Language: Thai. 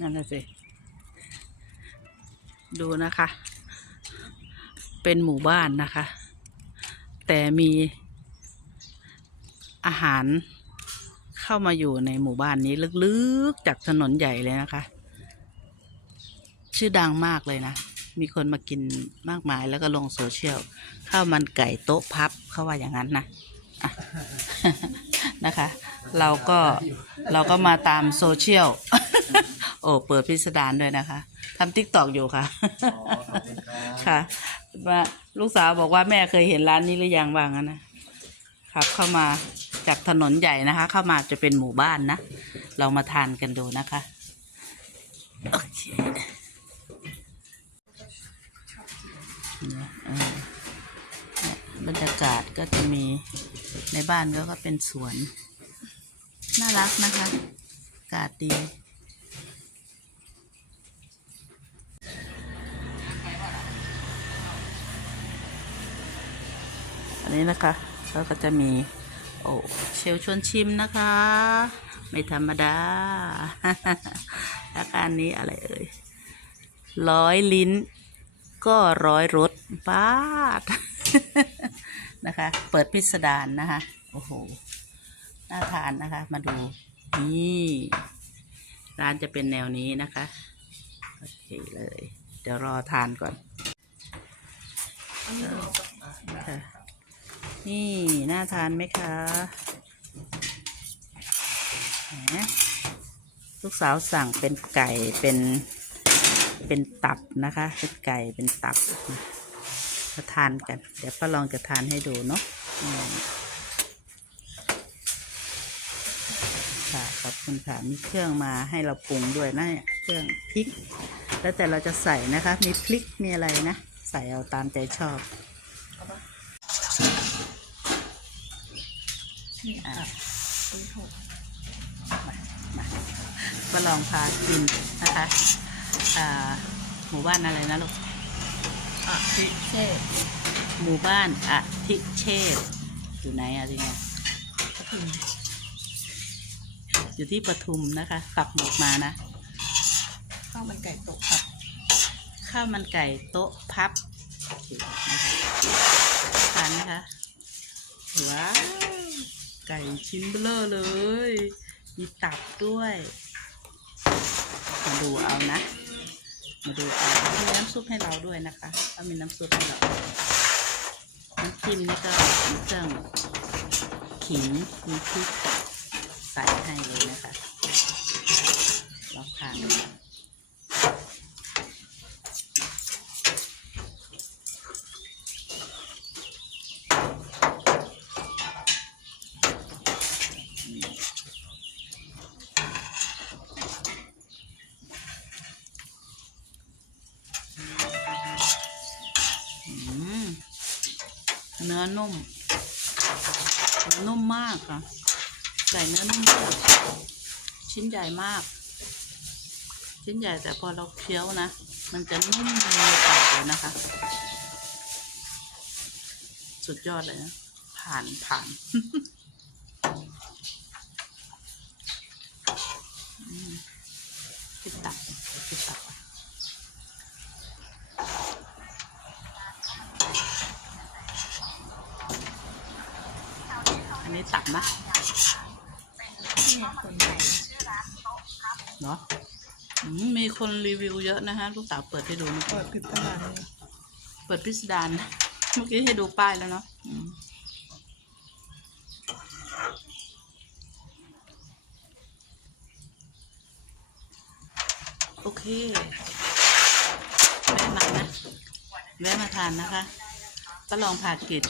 นั่นน่ะสิ ดูนะคะ เป็นหมู่บ้านนะคะ แต่มีอาหารเข้ามาอยู่ในหมู่บ้านนี้ลึกๆจากถนนใหญ่เลยนะคะ ชื่อดังมากเลยนะ มีคนมากินมากมายแล้วก็ลงโซเชียลข้าวมันไก่โต๊ะพับเขาว่าอย่างนั้นนะอะ นะคะ เราก็เราก็มาตามโซเชียล โอ้เปิดพิสดารด้วยนะคะทำติ๊กตอกอยู่ค่ะ ค่ะว่าลูกสาวบอกว่าแม่เคยเห็นร้านนี้หรือยังว่างั้นนะขับเข้ามาจากถนนใหญ่นะคะ เข้ามาจะเป็นหมู่บ้านนะ เรามาทานกันดูนะคะโอเคเนี่ยเออบรรยากาศก็จะมี ในบ้านก็ก็เป็นสวน น่ารักนะคะอากาศดี อันนี้นะคะแล้วก็จะมี โอ้เชลชวนชิมนะคะ ไม่ธรรมดาอาการนี้อะไรเอ่ยร้อยลิ้น ก็ร้อยรสป้าด นะคะ เปิดพิสดารนะคะ โอ้โห น่าทานนะคะ มาดู นี่ ร้านจะเป็นแนวนี้นะคะ โอเคเลย เดี๋ยวรอทานก่อนค่ะนี่ น่าทานไหมคะลูกสาวสั่งเป็นไก่เป็นเป็นตับนะคะ เป็นไก่เป็นตับ มาทานกัน เดี๋ยวป้าลองจะทานให้ดูเนาะค่ะขอบคุณค่ะมีเครื่องมาให้เราปรุงด้วยนะเนี่ยเครื่องพริก แล้วแต่เราจะใส่นะคะ มีพริกมีอะไรนะ ใส่เอาตามใจชอบนี่อะมามาก็ลองพากินนะคะ อ่า หมู่บ้านอะไรนะลูก อะพิเชษหมู่บ้านอาทิเชษอยู่ไหนอะที่ไงปทุมอยู่ที่ปทุมนะคะปักหมุดมานะข้าวมันไก่ตกครับข้าวมันไก่โต๊ะพับโอเคนะคะทานนะคะว้าวไก่ชิ้นเบลอเลย มีตับด้วย มาดูเอานะ มาดูเอามีน้ำซุปให้เราด้วยนะคะก็มีน้ำซุปให้เราน้ำจิ้มนี่ก็มีเครื่องขิงมีพริกใส่ให้เลยนะคะลองทานดู อืม เนื้อนุ่มเนื้อนุ่มมากค่ะ ใส่เนื้อนุ่มมากชิ้นใหญ่มาก ชิ้นใหญ่แต่พอเราเคี้ยวนะ มันจะนุ่มในปากเลยนะคะ สุดยอดเลยนะผ่านผ่าน อืมคิดตับคิดตับ อันนี้ตับนะนี่คนใหญ่เนาะอืมมีคนรีวิวเยอะนะฮะ ลูกสาวเปิดให้ดูนะเปิดพิพิธภัณฑ์เปิดพิสดารนะเมื่อกี้ให้ดูป้ายแล้วเนาะอืมโอเคแวะมานะแวะมาทานนะคะ ก็ลองผ่ากิจ